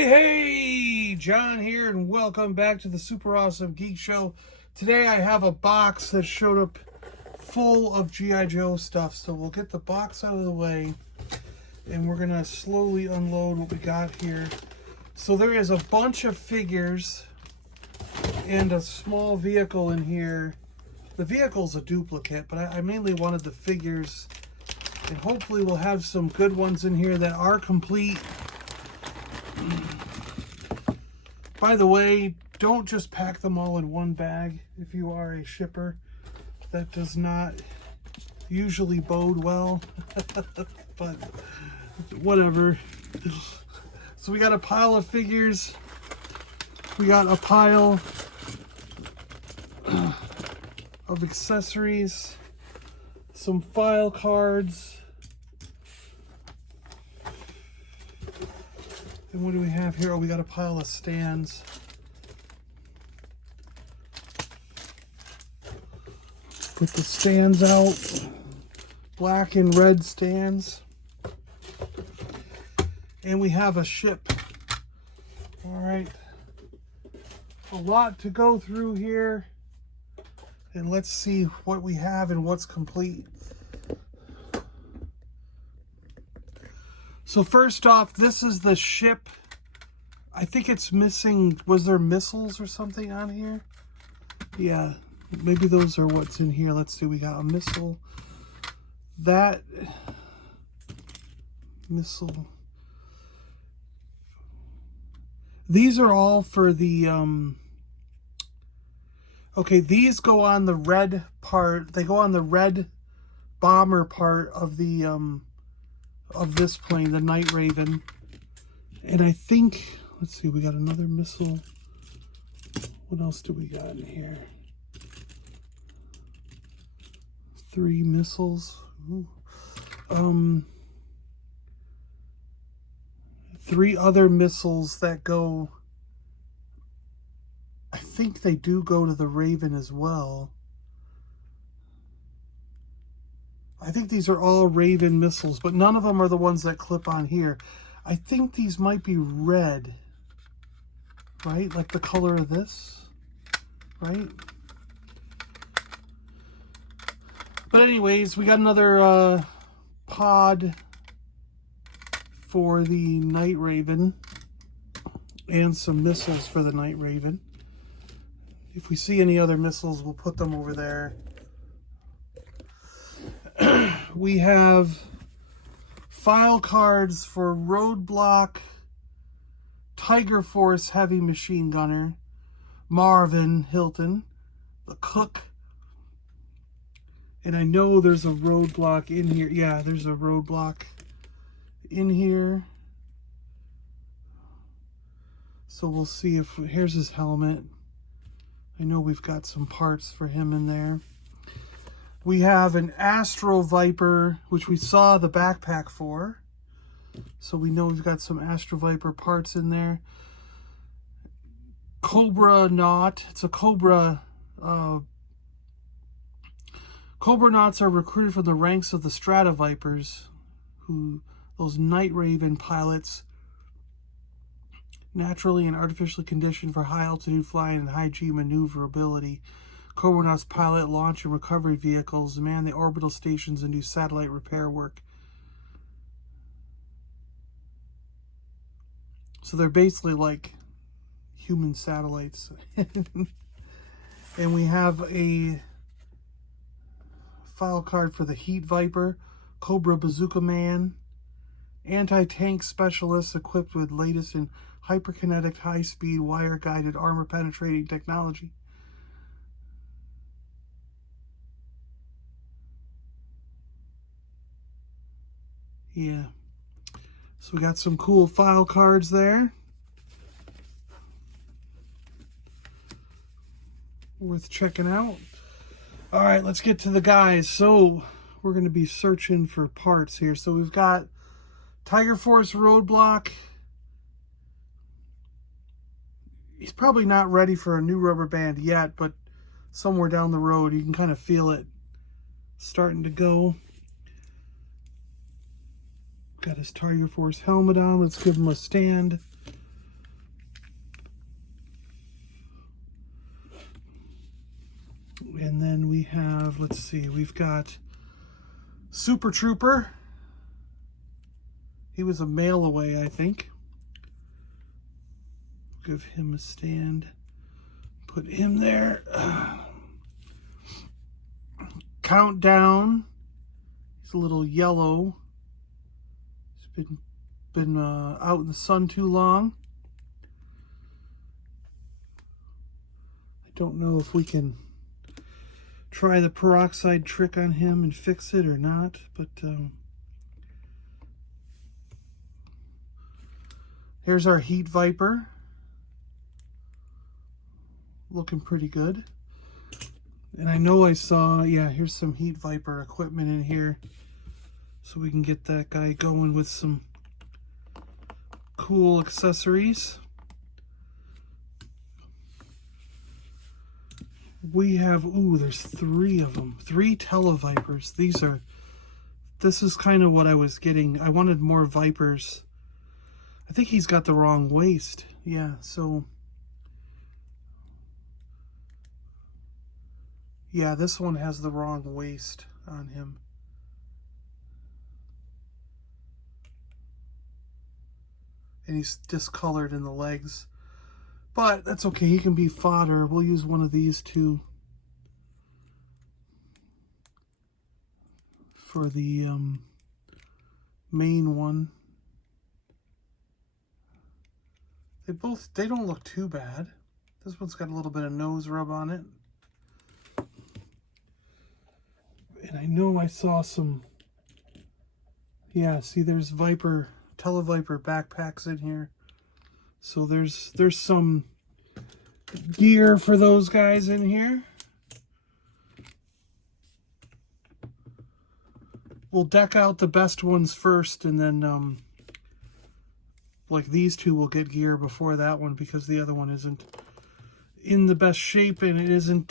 Hey, John here, and welcome back to the Super Awesome Geek Show. Today I have a box that showed up full of G.I. Joe stuff, so we'll get the box out of the way, and we're going to slowly unload what we got here. So there is a bunch of figures and a small vehicle in here. The vehicle's a duplicate, but I mainly wanted the figures, and hopefully we'll have some good ones in here that are complete. By the way, don't just pack them all in one bag if you are a shipper. That does not usually bode well, but whatever. So we got a pile of figures. We got a pile of accessories, some file cards. And what do we have here? Oh, we got a pile of stands. Put the stands out. Black and red stands. And we have a ship. All right. A lot to go through here. And let's see what we have and what's complete. So first off, this is the ship. I think it's missing, was there missiles or something on here? Yeah, maybe those are what's in here. Let's see, we got a missile. That missile. These are all for the, okay, these go on the red part. They go on the red bomber part of the, of this plane, the Night Raven. And I think, let's see, we got another missile. What else do we got in here? 3 missiles. Ooh. 3 other missiles that go, I think they do go to the Raven as well. I think these are all Raven missiles, but none of them are the ones that clip on here. I think these might be red, right? Like the color of this, right? But anyways, we got another pod for the Night Raven and some missiles for the Night Raven. If we see any other missiles, we'll put them over there. We have file cards for Roadblock, Tiger Force Heavy Machine Gunner, Marvin Hilton, the Cook, and I know there's a Roadblock in here. Yeah, there's a Roadblock in here. So we'll see if, here's his helmet. I know we've got some parts for him in there. We have an Astro Viper, which we saw the backpack for. So we know we've got some Astro Viper parts in there. Cobra Knot. It's a Cobra. Cobra Knots are recruited from the ranks of the Strata Vipers, those Night Raven pilots, naturally and artificially conditioned for high altitude flying and high G maneuverability. Cobra Knots pilot launch and recovery vehicles, man the orbital stations, and do satellite repair work. So they're basically like human satellites. And we have a file card for the Heat Viper, Cobra Bazooka Man, anti-tank specialists equipped with latest in hyperkinetic, high-speed, wire-guided, armor-penetrating technology. Yeah, so we got some cool file cards there. Worth checking out. All right, let's get to the guys. So we're going to be searching for parts here. So we've got Tiger Force Roadblock. He's probably not ready for a new rubber band yet, but somewhere down the road you can kind of feel it starting to go. Got his Tiger Force helmet on. Let's give him a stand. then we have, let's see, we've got Super Trooper. He was a mail away, I think. Give him a stand. Put him there. Countdown. He's a little yellow. He's been out in the sun too long. I don't know if we can try the peroxide trick on him and fix it or not, but here's our Heat Viper. Looking pretty good. And I know I saw, yeah, here's some Heat Viper equipment in here, so we can get that guy going with some cool accessories. We have, ooh, there's 3 of them. 3 Televipers. This is kind of what I was getting. I wanted more Vipers. I think he's got the wrong waist. Yeah, so. Yeah, this one has the wrong waist on him. And he's discolored in the legs. But that's okay, he can be fodder. We'll use one of these two for the main one. They don't look too bad. This one's got a little bit of nose rub on it. And I know I saw some, yeah, see there's Televiper backpacks in here. So there's some gear for those guys in here. We'll deck out the best ones first, and then like these two will get gear before that one, because the other one isn't in the best shape, and it isn't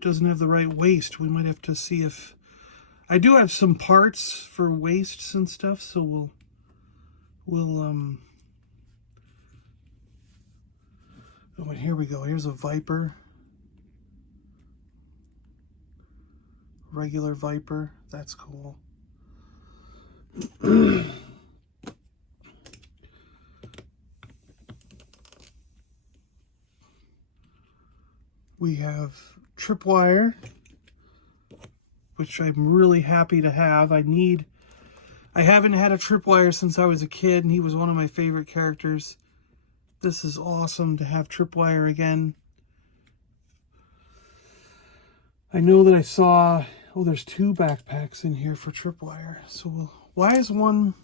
doesn't have the right waist. We might have to see if I do have some parts for waists and stuff, so we'll oh, and here we go. Here's a Viper. Regular Viper. That's cool. We have Tripwire, which I'm really happy to have. I haven't had a Tripwire since I was a kid, and he was one of my favorite characters. This is awesome to have Tripwire again. I know that I saw, oh, there's 2 backpacks in here for Tripwire. So why is one,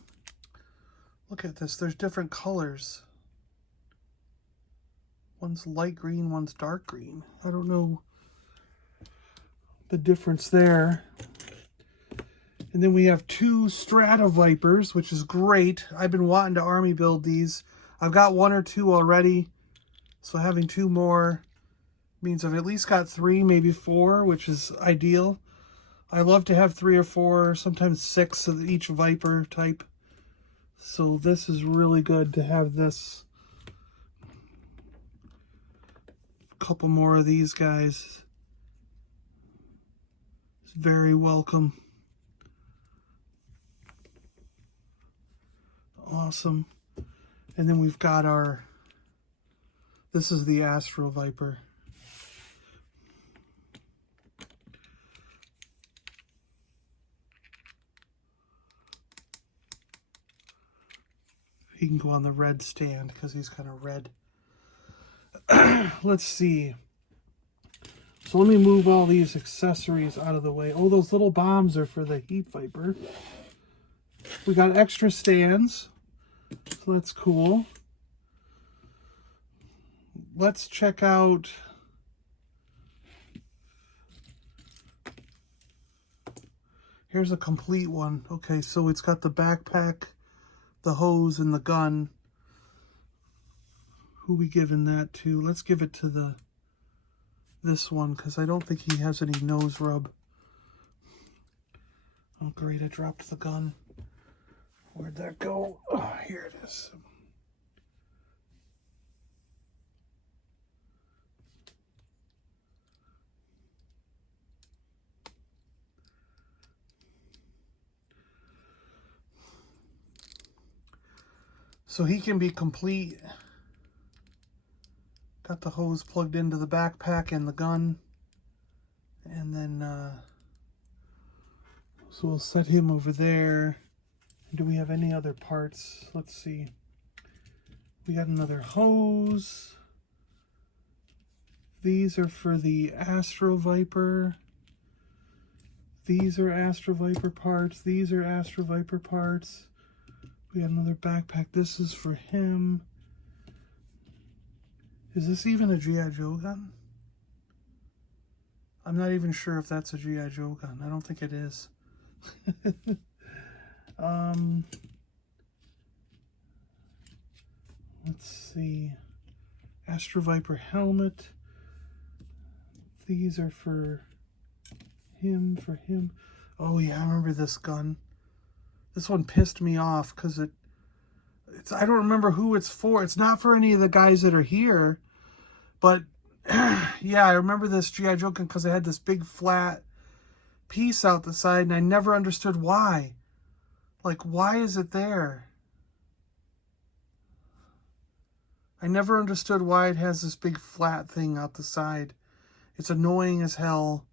look at this, there's different colors. One's light green, one's dark green. I don't know the difference there. And then we have 2 Stratavipers, which is great. I've been wanting to army build these. I've got 1 or 2 already, so having 2 more means I've at least got 3, maybe 4, which is ideal. I love to have 3 or 4, sometimes 6 of each Viper type. So this is really good to have this. A couple more of these guys. It's very welcome. Awesome. And then we've got our, this is the Astro Viper. He can go on the red stand because he's kind of red. Let's see. So let me move all these accessories out of the way. Oh, those little bombs are for the Heat Viper. We got extra stands, so that's cool. Let's check out here's a complete one. Okay, so it's got the backpack, the hose, and the gun. Who we giving that to? Let's give it to this one, because I don't think he has any nose rub. Oh great, I dropped the gun. Where'd that go? Oh, here it is. So he can be complete. Got the hose plugged into the backpack and the gun. And then, so we'll set him over there. Do we have any other parts? Let's see. We got another hose. These are for the Astro Viper. These are Astro Viper parts. These are Astro Viper parts. We got another backpack. This is for him. Is this even a G.I. Joe gun? I'm not even sure if that's a G.I. Joe gun. I don't think it is. Let's see. Astro Viper helmet. These are for him, Oh yeah, I remember this gun. This one pissed me off because I don't remember who it's for. It's not for any of the guys that are here. But yeah, I remember this G.I. Joe gun because it had this big flat piece out the side, and I never understood why. Like, why is it there? I never understood why it has this big flat thing out the side. It's annoying as hell,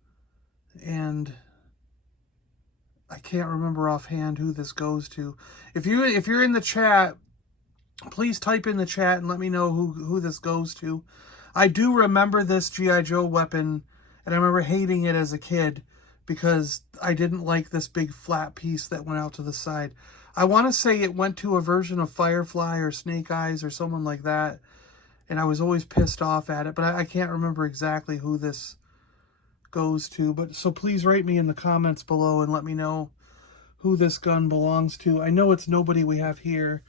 and I can't remember offhand who this goes to. If you're in the chat, please type in the chat and let me know who this goes to. I do remember this G.I. Joe weapon, and I remember hating it as a kid because I didn't like this big flat piece that went out to the side. I want to say it went to a version of Firefly or Snake Eyes or someone like that, and I was always pissed off at it, but I can't remember exactly who this goes to. But so please write me in the comments below and let me know who this gun belongs to. I know it's nobody we have here.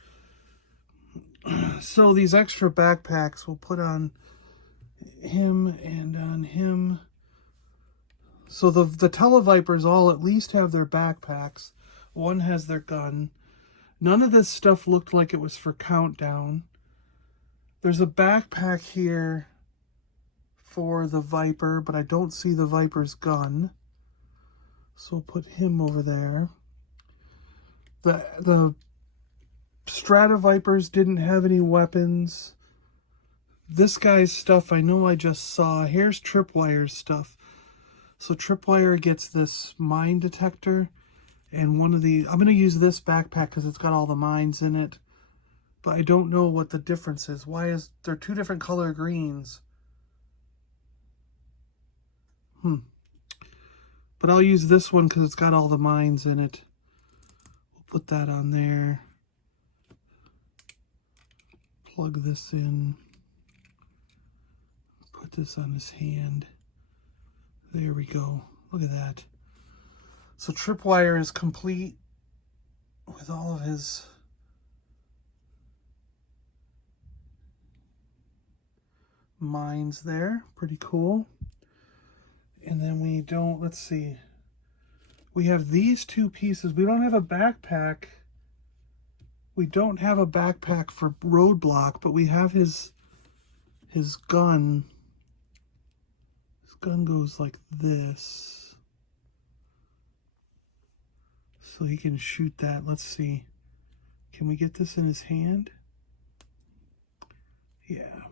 So these extra backpacks we'll put on him and on him. So the Televipers all at least have their backpacks. One has their gun. None of this stuff looked like it was for Countdown. There's a backpack here for the Viper, but I don't see the Viper's gun. So we'll put him over there. The Stratavipers didn't have any weapons. This guy's stuff I know I just saw. Here's Tripwire's stuff. So Tripwire gets this mine detector. And one of the, I'm going to use this backpack because it's got all the mines in it. But I don't know what the difference is. Why is there two different color greens? But I'll use this one because it's got all the mines in it. We'll put that on there. Plug this in. Put this on his hand. There we go. Look at that. So Tripwire is complete with all of his mines there. Pretty cool. And then we don't, let's see. We have these two pieces. We don't have a backpack. We don't have a backpack for Roadblock, but we have his gun. His gun goes like this. So he can shoot that. Let's see. Can we get this in his hand? Yeah.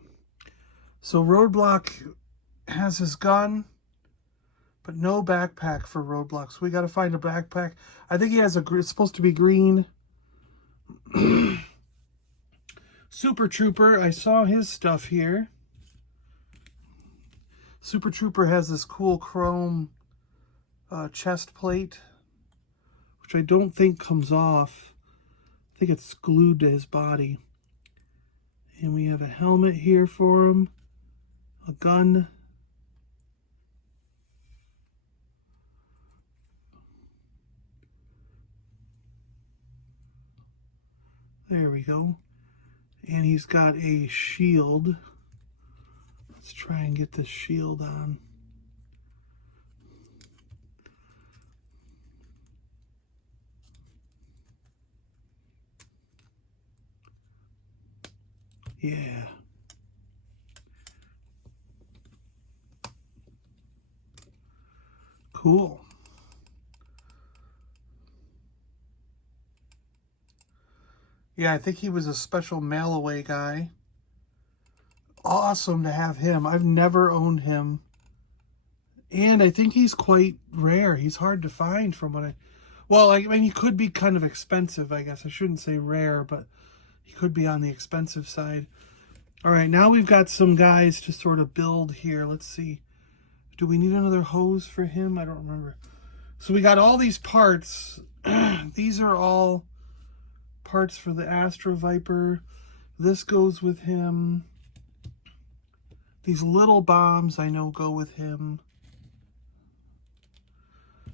So Roadblock has his gun, but no backpack for Roadblock. So we got to find a backpack. I think he has it's supposed to be green. Super Trooper, I saw his stuff here. Super Trooper has this cool chrome chest plate, which I don't think comes off. I think it's glued to his body. And we have a helmet here for him, a gun. There we go. And he's got a shield. Let's try and get this shield on. Yeah. Cool. Yeah, I think he was a special mail-away guy. Awesome to have him. I've never owned him. And I think he's quite rare. He's hard to find from what I... Well, I mean, he could be kind of expensive, I guess. I shouldn't say rare, but he could be on the expensive side. All right, now we've got some guys to sort of build here. Let's see. Do we need another hose for him? I don't remember. So we got all these parts. These are all parts for the Astro Viper. This goes with him. These little bombs I know go with him.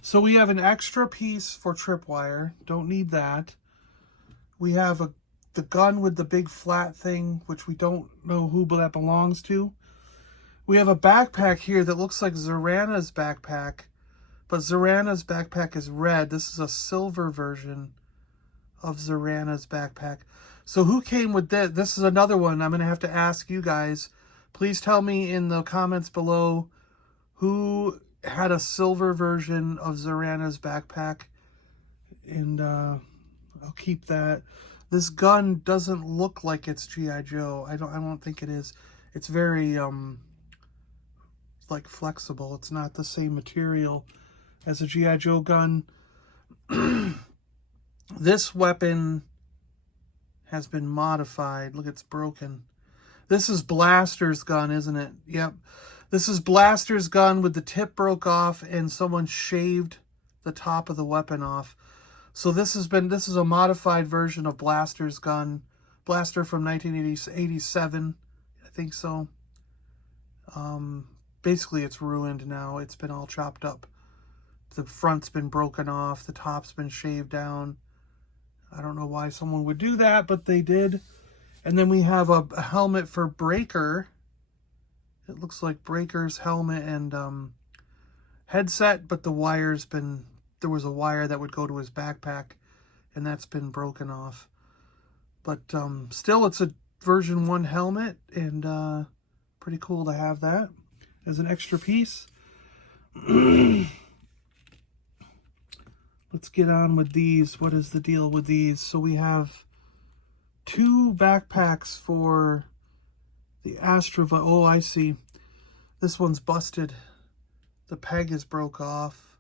So we have an extra piece for tripwire. Don't need that. We have the gun with the big flat thing, which we don't know who that belongs to. We have a backpack here that looks like Zorana's backpack, but Zorana's backpack is red. This is a silver version of Zorana's backpack. So who came with this? This is another one I'm going to have to ask you guys. Please tell me in the comments below who had a silver version of Zorana's backpack. And I'll keep that. This gun doesn't look like it's G.I. Joe. I don't think it is. It's very like flexible. It's not the same material as a G.I. Joe gun. This weapon has been modified. Look, it's broken. This is Blaster's gun, isn't it? Yep. This is Blaster's gun with the tip broke off and someone shaved the top of the weapon off. So this is a modified version of Blaster's gun. Blaster from 1987, I think so. Basically it's ruined now. It's been all chopped up. The front's been broken off. The top's been shaved down. I don't know why someone would do that, but they did. And then we have a helmet for Breaker. It looks like Breaker's helmet and headset, but the wire's been... There was a wire that would go to his backpack, and that's been broken off. But still, it's a version 1 helmet, and pretty cool to have that as an extra piece. Let's get on with these. What is the deal with these? So we have 2 backpacks for the Astro. Oh, I see. This one's busted. The peg is broke off.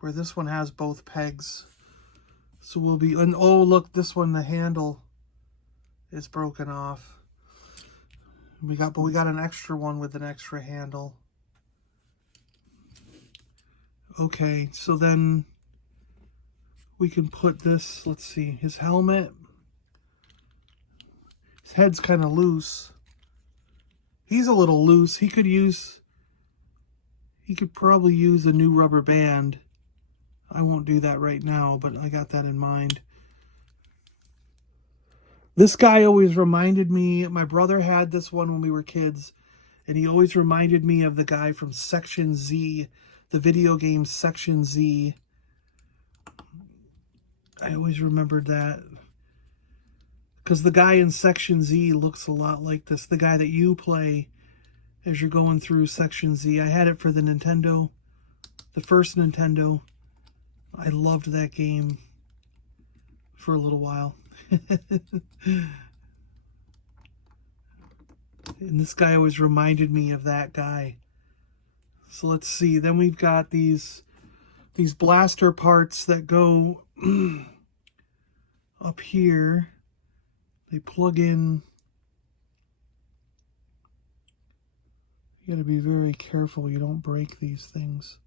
Where this one has both pegs. So we'll be... And oh, look, this one, the handle is broken off. But we got an extra one with an extra handle. Okay, so then we can put this, let's see, his helmet. His head's kind of loose. He's a little loose. He could probably use a new rubber band. I won't do that right now, but I got that in mind. This guy always reminded me, my brother had this one when we were kids, and he always reminded me of the guy from Section Z, the video game Section Z. I always remembered that. Because the guy in Section Z looks a lot like this, the guy that you play as you're going through Section Z. I had it for the Nintendo, the first Nintendo. I loved that game for a little while. And this guy always reminded me of that guy. So let's see. Then we've got these blaster parts that go up here. They plug in. You got to be very careful you don't break these things.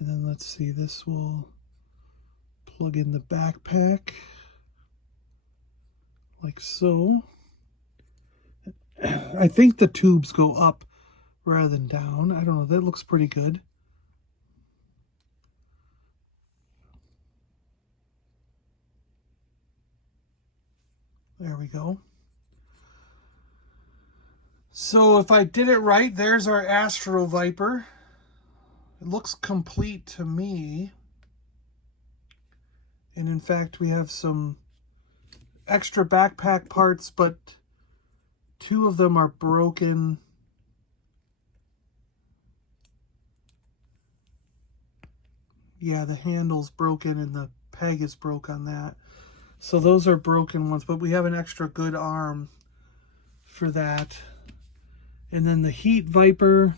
And then let's see, this will plug in the backpack, like so. I think the tubes go up rather than down. I don't know, that looks pretty good. There we go. So if I did it right, there's our Astro Viper. It looks complete to me. And in fact, we have some extra backpack parts, but 2 of them are broken. Yeah, the handle's broken and the peg is broke on that. So those are broken ones, but we have an extra good arm for that. And then the Heat Viper.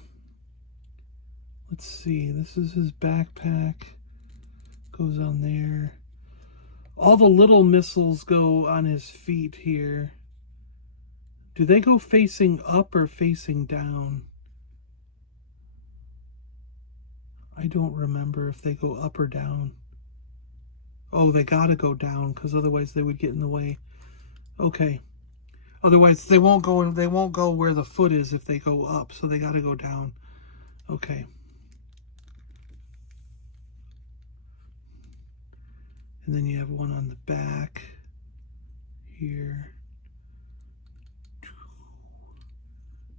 Let's see, this is his backpack. Goes on there. All the little missiles go on his feet here. Do they go facing up or facing down? I don't remember if they go up or down. Oh, they gotta go down because otherwise they would get in the way. Okay. Otherwise they won't go where the foot is if they go up, so they gotta go down. Okay. And then you have one on the back here.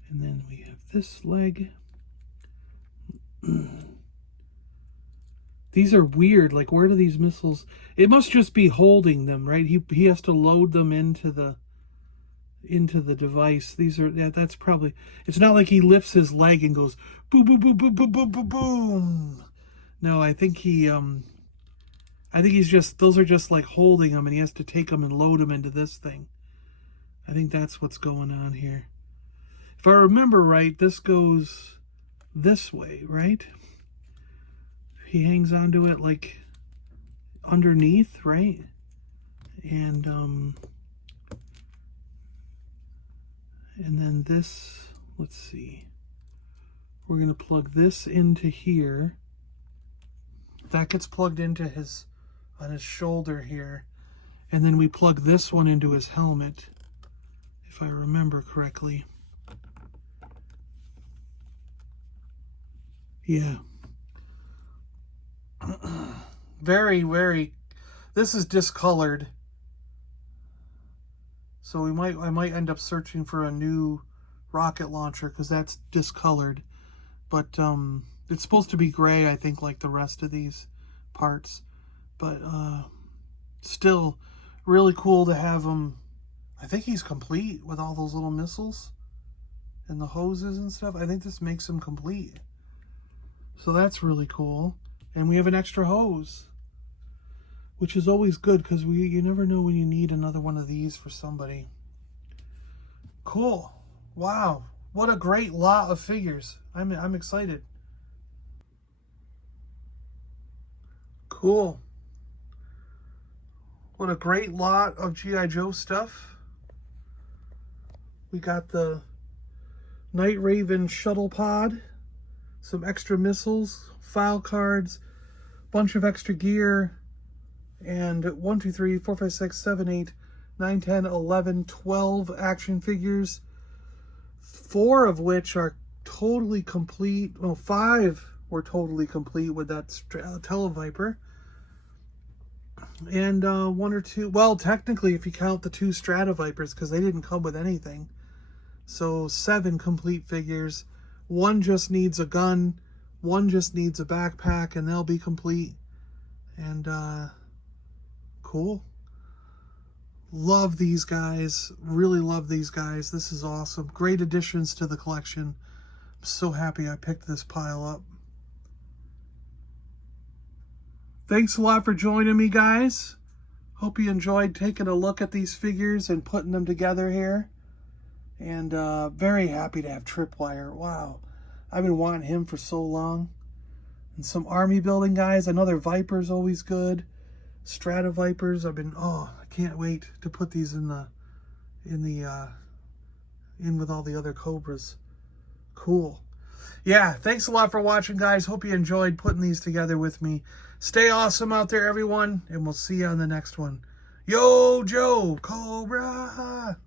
And then we have this leg. These are weird. Like, where do these missiles... It must just be holding them, right? He has to load them into the device. These are... Yeah, that's probably... It's not like he lifts his leg and goes boom, boom, boom, boom, boom, boom, boom, boom. No, I think he... I think he's just... Those are just like holding them, and he has to take them and load them into this thing. I think that's what's going on here. If I remember right, this goes this way, right? He hangs onto it like underneath, right? And then this, let's see. We're going to plug this into here. That gets plugged into on his shoulder here. And then we plug this one into his helmet, if I remember correctly. Yeah. Very, very... This is discolored. So I might end up searching for a new rocket launcher because that's discolored. But it's supposed to be gray, I think, like the rest of these parts. But still really cool to have him. I think he's complete with all those little missiles and the hoses and stuff. I think this makes him complete. So that's really cool. And we have an extra hose, which is always good because you never know when you need another one of these for somebody. Cool. Wow. What a great lot of figures. I'm excited. Cool. What a great lot of G.I. Joe stuff. We got the Night Raven shuttle pod, some extra missiles, file cards, bunch of extra gear, and 1, 2, 3, 4, 5, 6, 7, 8, 9, 10, 11, 12 action figures, 4 of which are totally complete. Well, 5 were totally complete with that Televiper. And 1 or 2, well, technically if you count the 2 Stratavipers, because they didn't come with anything. So 7 complete figures. 1 just needs a gun, 1 just needs a backpack, and they'll be complete. And cool. Love these guys. Really love these guys. This is awesome. Great additions to the collection. I'm so happy I picked this pile up. Thanks a lot for joining me, guys. Hope you enjoyed taking a look at these figures and putting them together here. And very happy to have Tripwire. Wow. I've been wanting him for so long. And some army building guys. Another Viper's always good. Stratavipers. I can't wait to put these in with all the other Cobras. Cool. Yeah, thanks a lot for watching, guys. Hope you enjoyed putting these together with me. Stay awesome out there, everyone, and we'll see you on the next one. Yo, Joe, Cobra!